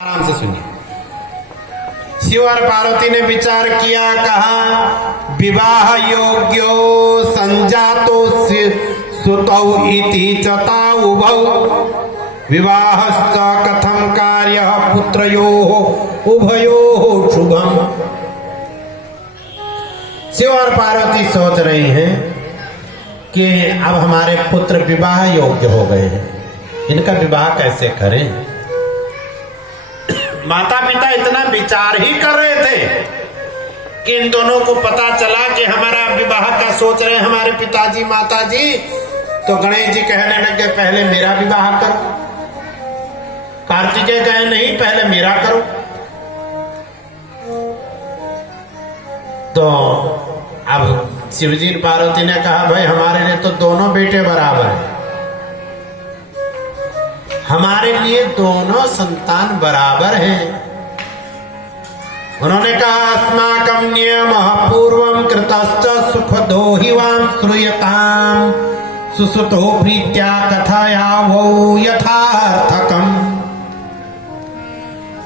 आराम से सुनिए। शिव और पार्वती ने विचार किया, कहा विवाह योग्यो संजातो सुतौ इति चता उभौ विवाहश्च कथं कार्यः पुत्रयोः उभयोः शुभम्। शिव और पार्वती सोच रही हैं कि अब हमारे पुत्र विवाह योग्य हो गए हैं, इनका विवाह कैसे करें। माता पिता इतना विचार ही कर रहे थे कि इन दोनों को पता चला कि हमारा विवाह का सोच रहे हमारे पिताजी माताजी, तो गणेश जी कहने लगे पहले मेरा विवाह करो। कार्तिकेय कहे नहीं पहले मेरा करो। तो अब शिवजी पार्वती ने कहा भाई हमारे लिए तो दोनों बेटे बराबर हैं, हमारे लिए दोनों संतान बराबर हैं। उन्होंने कहा अस्माकं नियमः पूर्वं कृतश्च सुखदो हि वां श्रूयताम् सुसुतो प्रीत्या कथयावो यथार्थकम्।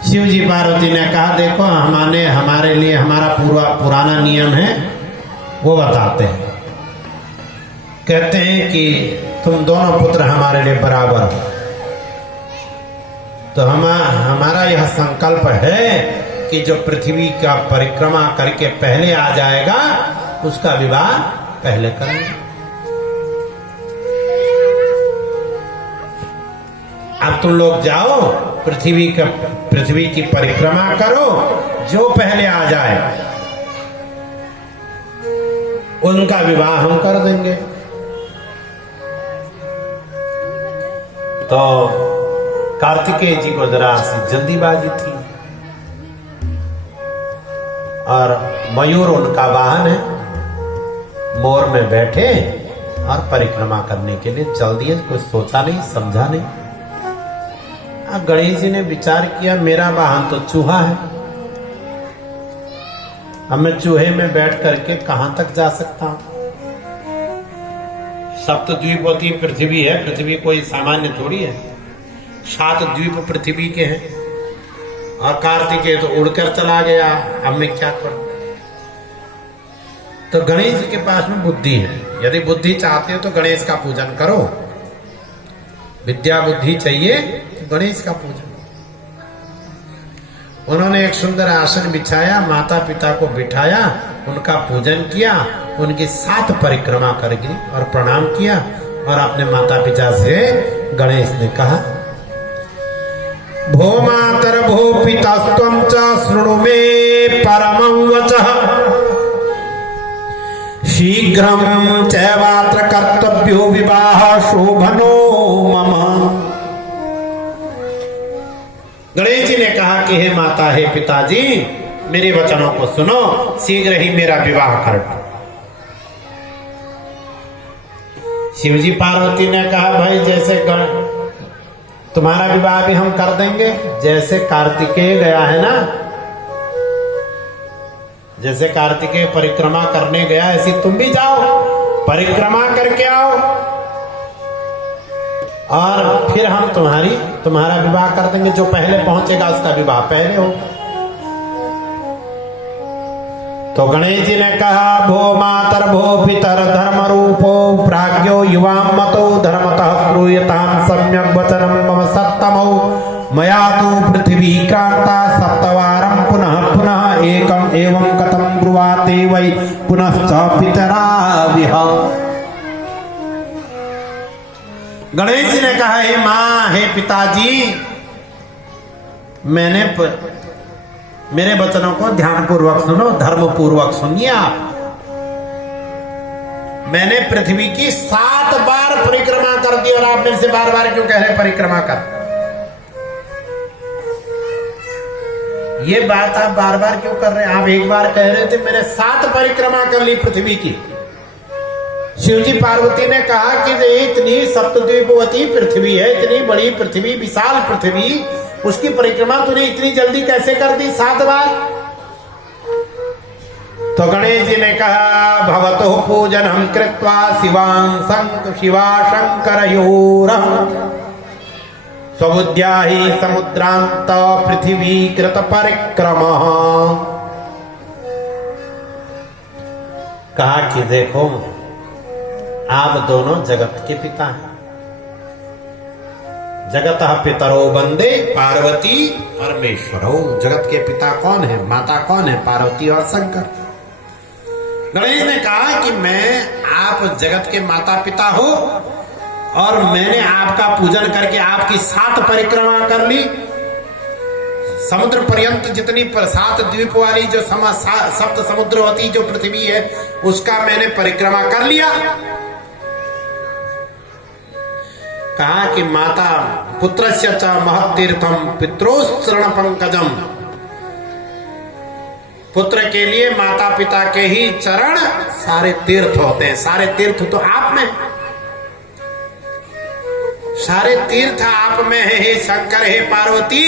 शिव जी पार्वती ने कहा देखो हमारे लिए हमारा पुराना नियम है वो बताते हैं। कहते हैं कि तुम दोनों पुत्र हमारे लिए बराबर हो, तो हमारा यह संकल्प है कि जो पृथ्वी का परिक्रमा करके पहले आ जाएगा उसका विवाह पहले करेंगे। अब तुम लोग जाओ पृथ्वी की परिक्रमा करो, जो पहले आ जाए उनका विवाह हम कर देंगे। तो कार्तिकेय जी को जरा सी जल्दीबाजी थी और मयूर उनका वाहन है, मोर में बैठे और परिक्रमा करने के लिए चल दिए। कुछ सोचा नहीं समझा नहीं। अब गणेश जी ने विचार किया मेरा वाहन तो चूहा है, अब मैं चूहे में बैठ करके कहां तक जा सकता हूं। सप्तद्वीपवती पृथ्वी है, पृथ्वी कोई सामान्य थोड़ी है, 7 द्वीप पृथ्वी के हैं और कार्तिकेय तो उड़कर चला गया, अब मैं क्या करूं। तो गणेश जी के पास में बुद्धि है, यदि बुद्धि चाहते हो तो गणेश का पूजन करो। विद्या बुद्धि चाहिए तो गणेश का पूजन। उन्होंने एक सुंदर आसन बिछाया, माता पिता को बिठाया, उनका पूजन किया, उनकी 7 परिक्रमा करके और प्रणाम किया और अपने माता पिता से गणेश ने कहा भो मातर भो पितास्त्वं च शृणु मे परमं वचः शीघ्रं चैवात्र कर्तव्यो विवाह शोभनो मम। गणेश जी ने कहा कि हे माता हे पिताजी मेरे वचनों को सुनो, शीघ्र ही मेरा विवाह कर दो। शिवजी पार्वती ने कहा भाई जैसे तुम्हारा विवाह भी हम कर देंगे, जैसे कार्तिकेय गया है ना, जैसे कार्तिकेय परिक्रमा करने गया ऐसी तुम भी जाओ परिक्रमा करके आओ और फिर हम तुम्हारा विवाह कर देंगे। जो पहले पहुंचेगा उसका विवाह पहले हो। तो गणेश जी ने कहा भो मातर भो पितर धर्म रूपो प्राज्ञो युवाम मतो धर्मतः श्रूयताम सम्यक वचनम मम सत्तमो मया तु पृथ्वी क्रांता सप्तवारं पुनः पुनः एकम एवं कथम ब्रुवाते वै पुनश्च पितरा विह। गणेश जी ने कहा हे माँ हे पिताजी मेरे वचनों को ध्यान पूर्वक सुनो, धर्म पूर्वक सुनिए आप। मैंने पृथ्वी की 7 बार परिक्रमा कर दी और आप मेरे से बार बार क्यों कह रहे परिक्रमा कर। ये बात आप बार बार क्यों कर रहे हैं। आप एक बार कह रहे थे मैंने 7 परिक्रमा कर ली पृथ्वी की। शिवजी पार्वती ने कहा कि इतनी सप्तद्वीपवती पृथ्वी है, इतनी बड़ी पृथ्वी, विशाल पृथ्वी, उसकी परिक्रमा तूने इतनी जल्दी कैसे कर दी 7 बार। तो गणेश जी ने कहा भवतो पूजनम कृत्वा शिवा शंकरयोरहम् स्वबुद्ध्या ही समुद्रांत पृथ्वी कृत परिक्रम। कहा कि देखो आप दोनों जगत के पिता हैं। जगत पितरो वंदे पार्वती परमेश्वरो। जगत के पिता कौन है, माता कौन है? पार्वती और शंकर। गणेश ने कहा कि मैं आप जगत के माता पिता हो और मैंने आपका पूजन करके आपकी 7 परिक्रमा कर ली। समुद्र पर्यंत जितनी 7 द्वीप वाली जो सप्त समुद्रवती जो पृथ्वी है उसका मैंने परिक्रमा कर लिया। कहा कि माता पुत्रस्य च महत्तीर्थम पित्रोश्चरण पंकजम। पुत्र के लिए माता पिता के ही चरण सारे तीर्थ होते हैं। सारे तीर्थ तो आप में, सारे तीर्थ आप में है। हे शंकर, हे पार्वती,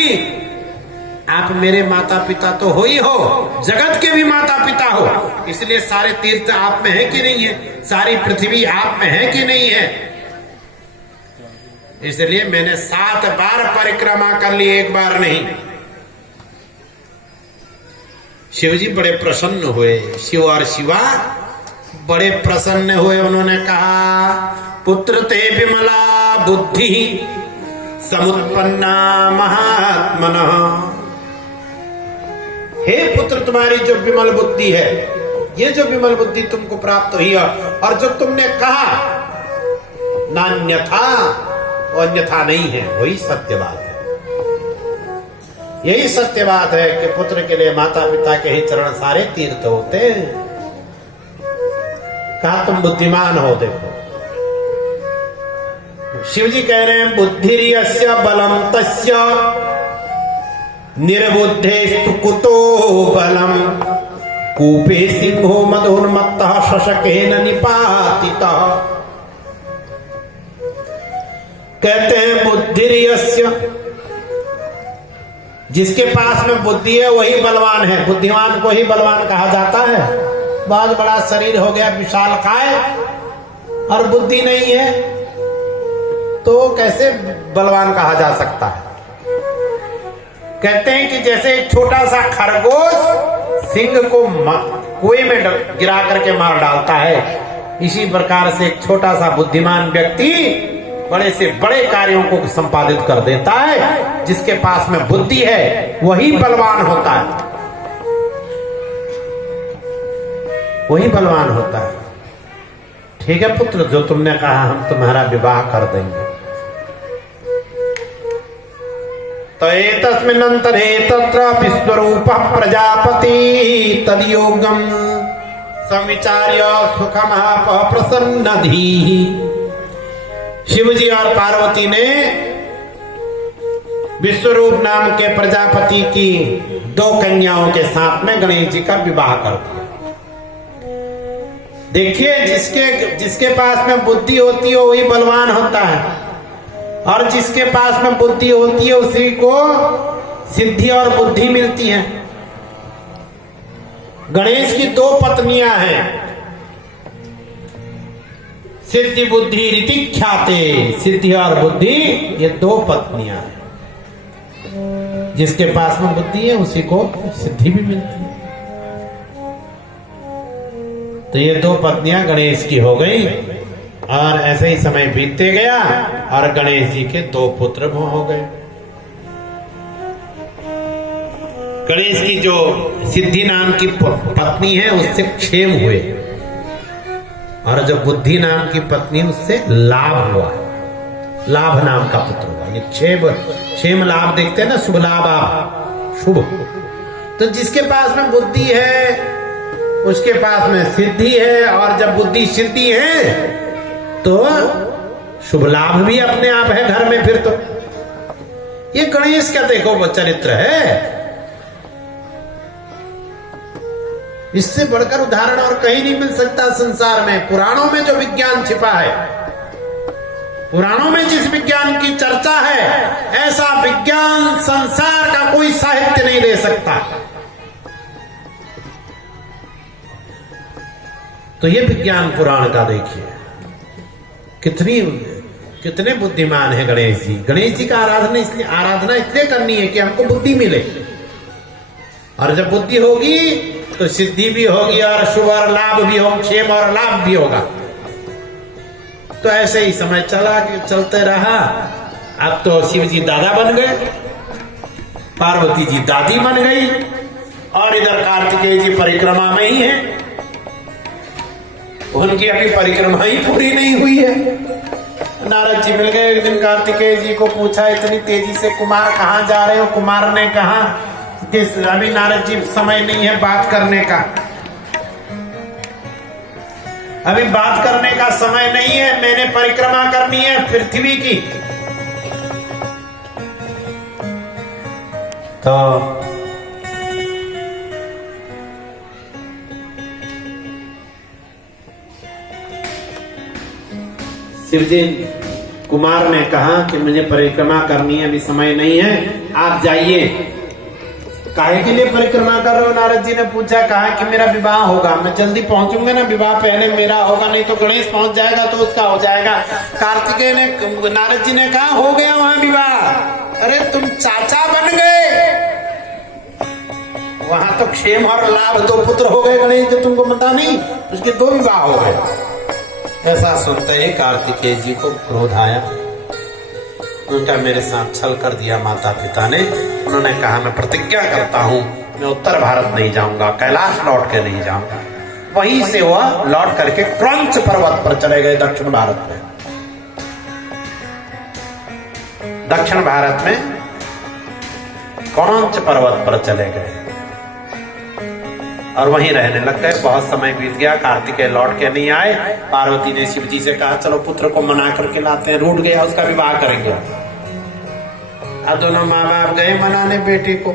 आप मेरे माता पिता तो हो ही हो, जगत के भी माता पिता हो। इसलिए सारे तीर्थ आप में है कि नहीं है, सारी पृथ्वी आप में है कि नहीं है। इसलिए मैंने 7 बार परिक्रमा कर ली, एक बार नहीं। शिव जी बड़े प्रसन्न हुए। शिव और शिवा बड़े प्रसन्न हुए। उन्होंने कहा पुत्र ते विमला बुद्धि समुत्पन्ना महात्मनः। हे पुत्र, तुम्हारी जो विमल बुद्धि है, ये जो विमल बुद्धि तुमको प्राप्त हुई है और जो तुमने कहा नान्यथा और अन्यथा नहीं है, वही सत्य बात है। यही सत्य बात है कि पुत्र के लिए माता पिता के ही चरण सारे तीर्थ होते हैं। कहा तुम बुद्धिमान हो। देखो शिव जी कह रहे हैं बुद्धिर्यस्य बलम तस्य निर्बुद्धेस्तु कुतो बलम कूपे सिंहो मधुर्मत्तः शशकेन निपातितः। कहते हैं बुद्धिर्यस्य, जिसके पास में बुद्धि है वही बलवान है। बुद्धिमान को ही बलवान कहा जाता है। बहुत बड़ा शरीर हो गया विशालकाय और बुद्धि नहीं है तो कैसे बलवान कहा जा सकता है। कहते हैं कि जैसे एक छोटा सा खरगोश सिंह को कुएं में गिरा करके मार डालता है, इसी प्रकार से एक छोटा सा बुद्धिमान व्यक्ति बड़े से बड़े कार्यों को संपादित कर देता है। जिसके पास में बुद्धि है वही बलवान होता है, वही बलवान होता है। ठीक है पुत्र, जो तुमने कहा हम तुम्हारा विवाह कर देंगे। तो एतस्मिन्नन्तरे तत्र विश्वरूपः प्रजापति तद्योगं संविचार्य सुखमापः प्रसन्नधीः। शिवजी और पार्वती ने विश्वरूप नाम के प्रजापति की 2 कन्याओं के साथ में गणेश जी का विवाह कर दिया। देखिए जिसके पास में बुद्धि होती है वही बलवान होता है और जिसके पास में बुद्धि होती है उसी को सिद्धि और बुद्धि मिलती है। गणेश की 2 पत्नियां हैं, सिद्धि बुद्धि रीति ख्याते। सिद्धि और बुद्धि ये 2 पत्नियां हैं। जिसके पास में बुद्धि है उसी को सिद्धि भी मिलती है। तो ये 2 पत्नियां गणेश की हो गई और ऐसे ही समय बीतते गया और गणेश जी के 2 पुत्र हो गए। गणेश की जो सिद्धि नाम की पत्नी है उससे क्षेम हुए और जो बुद्धि नाम की पत्नी उससे लाभ हुआ। लाभ नाम का पुत्र हुआ। ये क्षेम लाभ देखते हैं ना, शुभ लाभ, आप शुभ। तो जिसके पास में बुद्धि है उसके पास में सिद्धि है और जब बुद्धि सिद्धि है तो शुभ लाभ भी अपने आप है घर में। फिर तो ये गणेश का देखो वो चरित्र है। इससे बढ़कर उदाहरण और कहीं नहीं मिल सकता संसार में। पुराणों में जो विज्ञान छिपा है, पुराणों में जिस विज्ञान की चर्चा है, ऐसा विज्ञान संसार का कोई साहित्य नहीं दे सकता। तो ये विज्ञान पुराण का देखिए कितने बुद्धिमान है गणेश जी। गणेश जी का आराधना इसलिए करनी है कि हमको बुद्धि मिले, और जब बुद्धि होगी तो सिद्धि भी होगी और शुभ और लाभ भी होगा, क्षेम और लाभ भी होगा। तो ऐसे ही समय चलते रहा। अब तो शिव जी दादा बन गए, पार्वती जी दादी बन गई, और इधर कार्तिकेय जी परिक्रमा में ही है। उनकी अभी परिक्रमा ही पूरी नहीं हुई है। नारद जी मिल गए एक दिन, कार्तिकेय जी को पूछा इतनी तेजी से कुमार कहाँ जा रहे हो। कुमार ने कहा कि अभी नारद जी समय नहीं है बात करने का, अभी बात करने का समय नहीं है, मैंने परिक्रमा करनी है पृथ्वी की। तो शिवजी कुमार ने कहा कि मुझे परिक्रमा करनी है, अभी समय नहीं है, आप जाइए। काहे के लिए परिक्रमा कर रहे हो? नारद जी ने पूछा। कहा कि मेरा विवाह होगा, मैं जल्दी पहुंचूंगा ना, विवाह पहले मेरा होगा, नहीं तो गणेश पहुंच जाएगा तो उसका हो जाएगा। कार्तिकेय ने, नारद जी ने कहा हो गया वहां विवाह। अरे तुम चाचा बन गए, वहां तो क्षेम और लाभ, 2 पुत्र हो गए गणेश जी, तुमको पता नहीं, उसके 2 विवाह हो गए। ऐसा सुनते ही कार्तिकेय जी को क्रोध आया। उनका मेरे साथ छल कर दिया माता पिता ने। उन्होंने कहा मैं प्रतिज्ञा करता हूं, मैं उत्तर भारत नहीं जाऊंगा, कैलाश लौट के नहीं जाऊंगा। वहीं से वह लौट करके क्रंच पर्वत पर चले गए दक्षिण भारत में। दक्षिण भारत में क्रंच पर्वत पर चले गए और वहीं रहने लग गए। बहुत समय बीत गया, कार्तिकेय लौट के नहीं आए। पार्वती ने शिव जी से कहा चलो पुत्र को मना करके लाते हैं, रूठ गया, उसका विवाह करेंगे। अब दोनों माँ बाप गए मनाने बेटे को।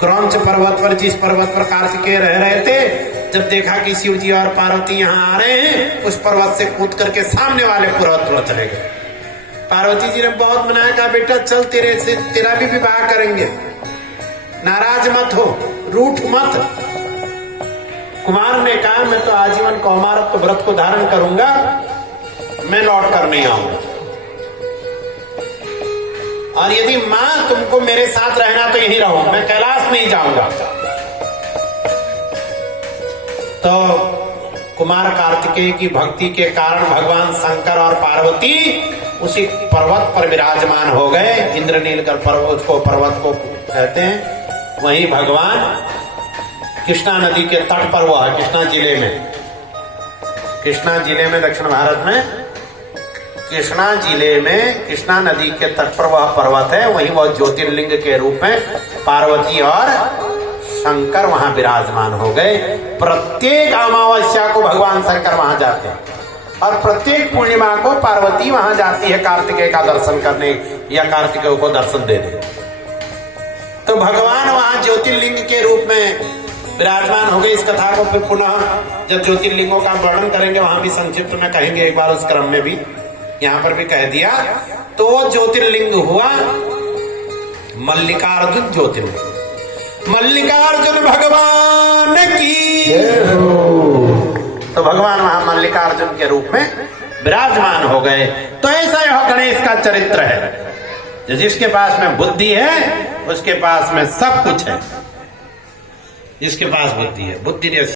क्रौंच पर्वत पर, जिस पर्वत पर कार्तिकेय रह रहे थे, जब देखा कि शिव जी और पार्वती यहाँ आ रहे हैं, उस पर्वत से कूद करके सामने वाले पर्वत पर चले गए। पार्वती जी ने बहुत मनाया, कहा बेटा चल तेरा भी विवाह करेंगे, नाराज मत हो, रूठ मत। कुमार ने कहा मैं तो आजीवन कौमारत्व व्रत को धारण करूंगा, मैं लौट कर नहीं आऊंगा, और यदि मां तुमको मेरे साथ रहना तो यहीं रहो, मैं कैलाश नहीं जाऊंगा। तो कुमार कार्तिकेय की भक्ति के कारण भगवान शंकर और पार्वती उसी पर्वत पर विराजमान हो गए। इंद्रनील कर पर्वत को कहते हैं। वहीं भगवान कृष्णा नदी के तट पर हुआ है, कृष्णा जिले में दक्षिण भारत में कृष्णा जिले में कृष्णा नदी के तट पर वह पर्वत है। वहीं वह ज्योतिर्लिंग के रूप में पार्वती और शंकर वहां विराजमान हो गए। प्रत्येक अमावस्या को भगवान शंकर वहां जाते हैं और प्रत्येक पूर्णिमा को पार्वती वहां जाती है कार्तिकेय का दर्शन करने, या कार्तिकेय को दर्शन देने। तो भगवान वहां ज्योतिर्लिंग के रूप में विराजमान हो गए। इस कथा को फिर पुनः जब ज्योतिर्लिंगों का वर्णन करेंगे वहां भी संक्षिप्त में कहेंगे, एक बार उस क्रम में भी यहाँ पर भी कह दिया। तो वो ज्योतिर्लिंग हुआ मल्लिकार्जुन ज्योतिर्लिंग। मल्लिकार्जुन भगवान की। तो भगवान वहां मल्लिकार्जुन के रूप में विराजमान हो गए। तो ऐसा यह गणेश का चरित्र है, जिसके पास में बुद्धि है उसके पास में सब कुछ है। जिसके पास बुद्धि है, बुद्धि